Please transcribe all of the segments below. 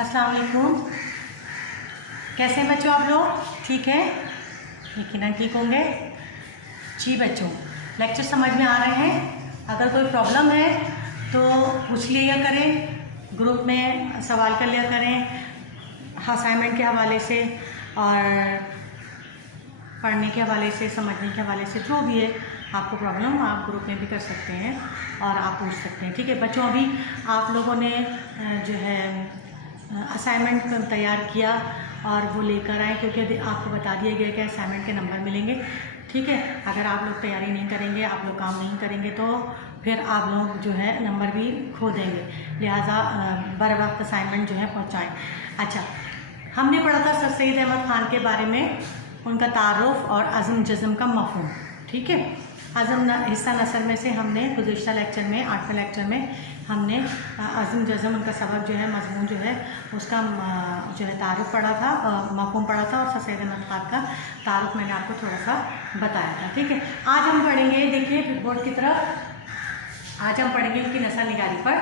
अस्सलाम वालेकुम। कैसे हैं बच्चों आप लोग? ठीक है, यकीनन ठीक होंगे। जी बच्चों, लेक्चर समझ में आ रहे हैं? अगर कोई प्रॉब्लम है तो पूछ लिया करें, ग्रुप में सवाल कर लिया करें असाइनमेंट के हवाले से और पढ़ने के हवाले से, समझने के हवाले से, जो भी है आपको प्रॉब्लम आप ग्रुप में भी कर सकते हैं और आप पूछ सकते हैं। ठीक है बच्चों, अभी आप लोगों ने जो है असाइनमेंट तैयार किया और वो लेकर आए, क्योंकि आपको बता दिया गया कि असाइनमेंट के नंबर मिलेंगे। ठीक है, अगर आप लोग तैयारी नहीं करेंगे, आप लोग काम नहीं करेंगे तो फिर आप लोग जो है नंबर भी खो देंगे, लिहाजा बर वक्त असाइनमेंट जो है पहुँचाएँ। अच्छा, हमने पढ़ा था सर सैयद अहमद ख़ान के बारे में, उनका तारुफ और अज़म जज़म का मफ़हूम। ठीक है, अज़म हिस्सा नसर में से हमने गुज़िश्ता लेक्चर में, 8वें लेक्चर में हमने अज़म जज़म उनका सबक जो है, मज़मून जो है उसका जो है तारुफ पढ़ा था, मफ़हूम पढ़ा था, और सर सैयद अहमद ख़ान का तारुफ मैंने आपको थोड़ा सा बताया था। ठीक है, आज हम पढ़ेंगे, देखिए बोर्ड की तरफ, आज हम पढ़ेंगे उनकी नस्ल निगारी पर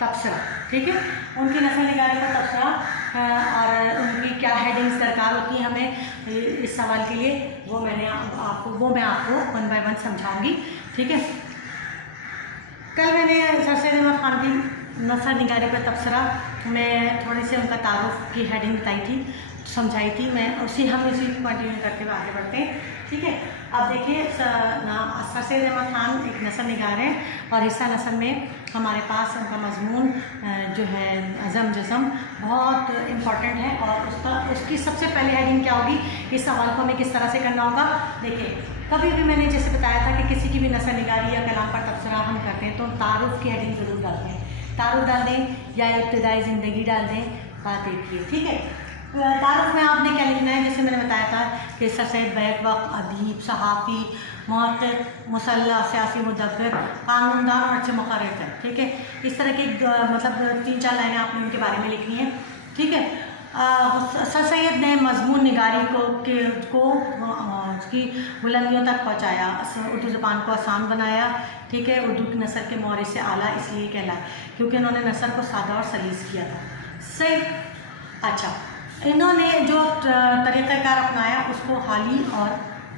तबसरा। ठीक है, उनकी नस्ल निगारी पर तबसरा और उनकी क्या हेडिंग्स दरकार होती हैं हमें इस सवाल के लिए, वो मैं आपको वन बाय वन समझाऊंगी। ठीक है, कल मैंने सर सैयद अहमद ख़ान की नस्ल निगारी पर तबसरा में थोड़ी सी उनका तारुफ की हेडिंग बताई थी, समझाई थी। मैं हम इसी कंटिन्यू करते हुए आगे बढ़ते हैं। ठीक है, अब देखिए सर सैयद अहमद ख़ान एक नस्ल निगार है और हिस्सा नस्ल में हमारे पास उनका मज़मून जो है अज़म जज़म बहुत इम्पॉर्टेंट है, और उसकी सबसे पहले हेडिंग क्या होगी, इस सवाल को हमें किस तरह से करना होगा। देखिए, कभी भी मैंने जैसे बताया था कि किसी की भी नस्ल निगारी या कलाम पर तबसरा हम करते हैं तो तारुफ की हेडिंग ज़रूर डालते हैं, तारुफ डाल दें या इब्तिदाई ज़िंदगी डाल दें, बात एक ही है। ठीक है, तारुफ में आपने क्या लिखना है, जैसे मैंने बताया था कि सर सैयद बैक वक्त अदीब, सहाफ़ी, मुहक़्क़िक़, मुसल्लह, सियासी मुदब्बिर, कानूनदान और अच्छे मुक़र्रिर थे। ठीक है, इस तरह की मतलब 3-4 लाइनें आपने उनके बारे में लिखनी है। ठीक है, सर सैयद ने मज़मून निगारी को उसकी बुलंदियों तक पहुँचाया, उर्दू ज़बान को आसान बनाया। ठीक है, उर्दू की नस्ल के मौरिस से आला इसलिए कहलाए क्योंकि उन्होंने नस्ल को सादा और सलीस किया था। सही। अच्छा, इन्होंने जो तरीक़ाकार अपनाया उसको हाली और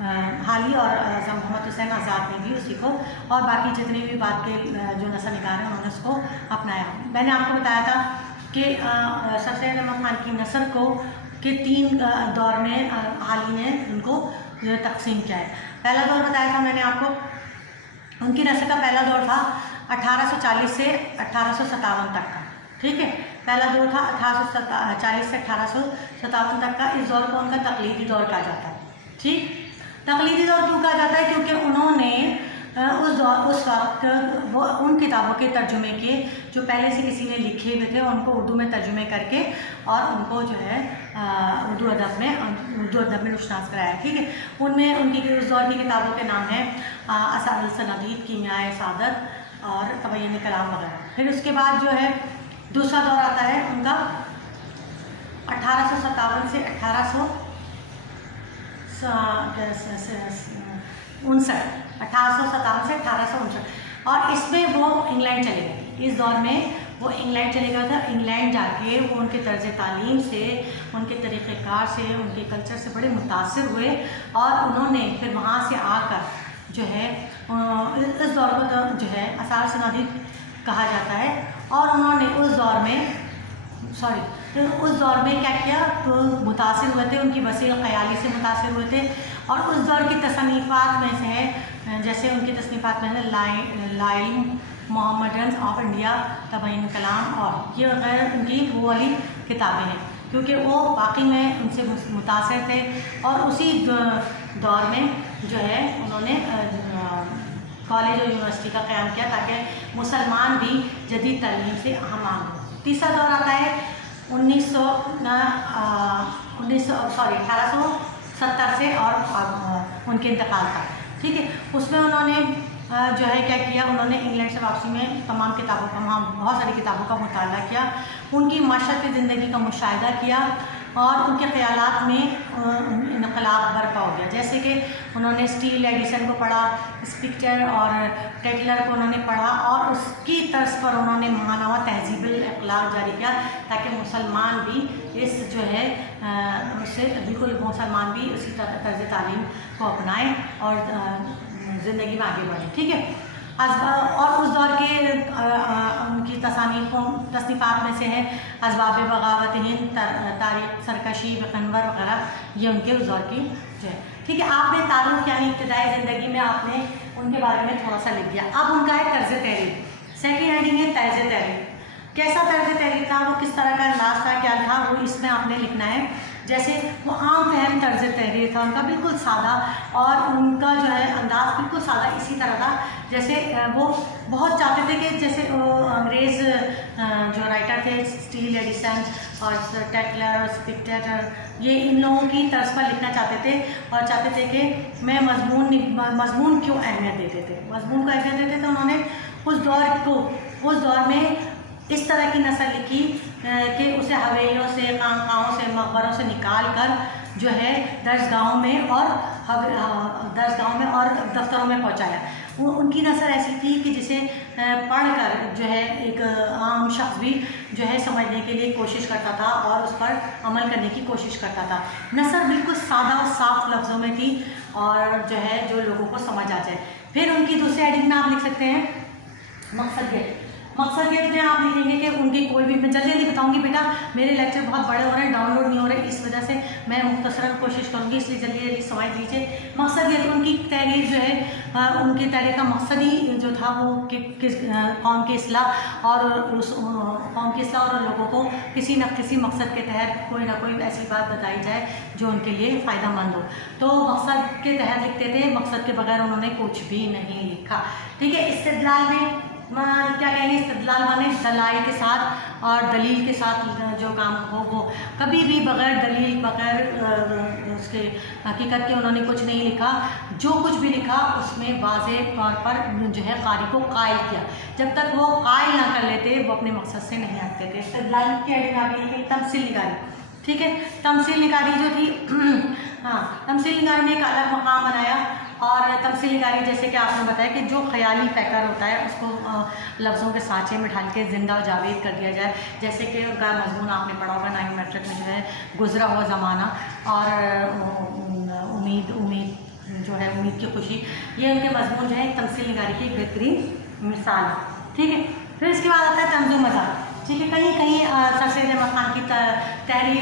मोहम्मद हुसैन आज़ाद ने भी उसी को, और बाकी जितने भी बात के जो नस्ल निगार हैं उन्होंने उसको अपनाया। मैंने आपको बताया था कि सर सैयद अहमद ख़ान की नस्ल को के 3 दौर में हाली ने उनको तकसीम किया है। पहला दौर बताया था मैंने आपको, उनकी नस्ल का पहला दौर था 1840 से 1857 तक का। ठीक है, पहला दौर था 1840 से 1857 तक का। इस दौर को उनका तकलीदी दौर कहा जाता है। ठीक, तकलीदी दौर क्यों कहा जाता है, क्योंकि उन्होंने उस वक्त वो उन किताबों के तर्जुमे किए जो पहले से किसी ने लिखे हुए थे, उनको उर्दू में तर्जुमे करके और उनको जो है उर्दू अदब में रुशनास कराया। ठीक है, उनमें उनकी उस दौर की किताबों के नाम हैं असारुल सनादीद, कीमियाए सादत और तबय्युन कलाम वगैरह। फिर उसके बाद जो है दूसरा दौर आता है उनका 1857 से 1857 से 1859, और इसमें वो इंग्लैंड चले गए। इस दौर में वो इंग्लैंड चले गया था। इंग्लैंड जाके वो उनके तर्ज तालीम से, उनके तरीक़ेकार से, उनके कल्चर से बड़े मुतासिर हुए, और उन्होंने फिर वहाँ से आकर जो है इस दौर को जो है असार सनादीद कहा जाता है। और उन्होंने उस दौर में क्या किया, तो मुतासिर हुए थे, उनकी वसील ख़याली से मुतासिर हुए थे। और उस दौर की तसनीफ़ात में से है, जैसे उनकी तसनीफ़ात में है लाइम, मोहम्मडन्स ऑफ इंडिया, तबय्युन कलाम, और ये वगैरह उनकी वो वाली किताबें हैं, क्योंकि वो वाकई में उनसे मुतासिर थे। और उसी दौर में जो है उन्होंने कॉलेज और यूनिवर्सिटी का क़याम किया ताकि मुसलमान भी जदीद तालीम से हमाम हो। तीसरा दौर आता है 1870 से और उनके इंतकाल तक। ठीक है, उसमें उन्होंने जो है क्या किया, उन्होंने इंग्लैंड से वापसी में तमाम किताबों का, वहाँ बहुत सारी किताबों का मुताला किया, उनकी माशरती ज़िंदगी का मुशाहिदा किया, اور ان کے خیالات میں انقلاب برپا ہو گیا. جیسے کہ انہوں نے اسٹیل ایڈیسن کو پڑھا, اسپکٹر اور ٹیٹلر کو انہوں نے پڑھا, اور اس کی طرز پر انہوں نے ماہنامہ تہذیب الاخلاق جاری کیا تاکہ مسلمان بھی اس جو ہے اس سے بالکل مسلمان بھی اسی طرز تعلیم کو اپنائیں اور زندگی میں آگے بڑھیں. ٹھیک ہے. اور اس دور کے ان کی تصنیفات میں سے ہے اسباب بغاوت ہند, تاریخ سرکشی, بکنور وغیرہ, یہ ان کے اس دور کی جو ہے. ٹھیک ہے. آپ نے تعارف یعنی ابتدائی زندگی میں آپ نے ان کے بارے میں تھوڑا سا لکھ دیا. اب ان کا ہے طرز تحریر. سیکنڈ ہیڈنگ ہے طرز تحریر. کیسا طرز تحریر تھا, وہ کس طرح کا انداز تھا, کیا تھا, وہ اس میں آپ نے لکھنا ہے. جیسے وہ عام فہم طرز تحریر تھا ان کا, بالکل سادہ, اور ان کا جو ہے انداز بالکل سادہ اسی طرح تھا جیسے وہ بہت چاہتے تھے کہ جیسے انگریز جو رائٹر تھے اسٹیل ایڈیسن اور ٹیٹلر اور اسپکٹر, یہ ان لوگوں کی طرز پر لکھنا چاہتے تھے, اور چاہتے تھے کہ میں مضمون کیوں اہمیت دیتے تھے, مضمون کو اہمیت دیتے تھے. انہوں نے اس دور میں اس طرح کی نثر لکھی کہ اسے حویلیوں سے, خانقاہوں سے, مقبروں سے نکال کر جو ہے درسگاہوں میں اور دفتروں میں پہنچایا. ان کی نثر ایسی تھی کہ جسے پڑھ کر جو ہے ایک عام شخص بھی جو ہے سمجھنے کے لیے کوشش کرتا تھا اور اس پر عمل کرنے کی کوشش کرتا تھا. نثر بالکل سادہ اور صاف لفظوں میں تھی اور جو ہے جو لوگوں کو سمجھ آ جائے. پھر ان کی دوسری ہیڈنگ میں آپ لکھ سکتے ہیں مقصدیت. مقصدیت میں آپ لکھیں گے کہ ان کی کوئی بھی, میں جلدی بتاؤں گی بیٹا, میرے لیکچر بہت بڑے ہو رہے ہیں, ڈاؤن لوڈ نہیں ہو رہے, اس وجہ سے میں مختصراً کوشش کروں گی, اس لیے جلدی سمجھ لیجیے. مقصدیت ان کی تحریر جو ہے, ان کی تحریر کا مقصد ہی جو تھا وہ قوم کی اصلاح اور لوگوں کو کسی نہ کسی مقصد کے تحت کوئی نہ کوئی ایسی بات بتائی جائے جو ان کے لیے فائدہ مند ہو. تو مقصد کے تحت لکھتے تھے, مقصد کے بغیر انہوں نے کچھ بھی نہیں لکھا. ٹھیک ہے. استدلال میں کیا کہیں گے, استدلال مانے دلائل کے ساتھ اور دلیل کے ساتھ جو کام ہو, وہ کبھی بھی بغیر دلیل, بغیر اس کے حقیقت کے انہوں نے کچھ نہیں لکھا. جو کچھ بھی لکھا اس میں واضح طور پر جو ہے قاری کو قائل کیا. جب تک وہ قائل نہ کر لیتے وہ اپنے مقصد سے نہیں ہٹتے تھے. استدلال کی ایک تمثیل نگاری. ٹھیک ہے. تمثیل نگاری جو تھی, تمثیل نگاری نے ایک الگ مقام بنایا. اور تمثیل نگاری جیسے کہ آپ نے بتایا کہ جو خیالی پیکر ہوتا ہے اس کو لفظوں کے سانچے میں ڈھال کے زندہ و جاوید کر دیا جائے. جیسے کہ ان کا مضمون آپ نے پڑھا ہوگا 9 میٹرک میں جو ہے گزرا ہوا زمانہ اور امید جو ہے, امید کی خوشی, یہ ان کے مضمون جو ہے تمثیل نگاری کی ایک بہترین مثال ہے. ٹھیک ہے. پھر اس کے بعد آتا ہے طنز و مزاح. ٹھیک ہے. کہیں سر سید احمد خان کی تحریر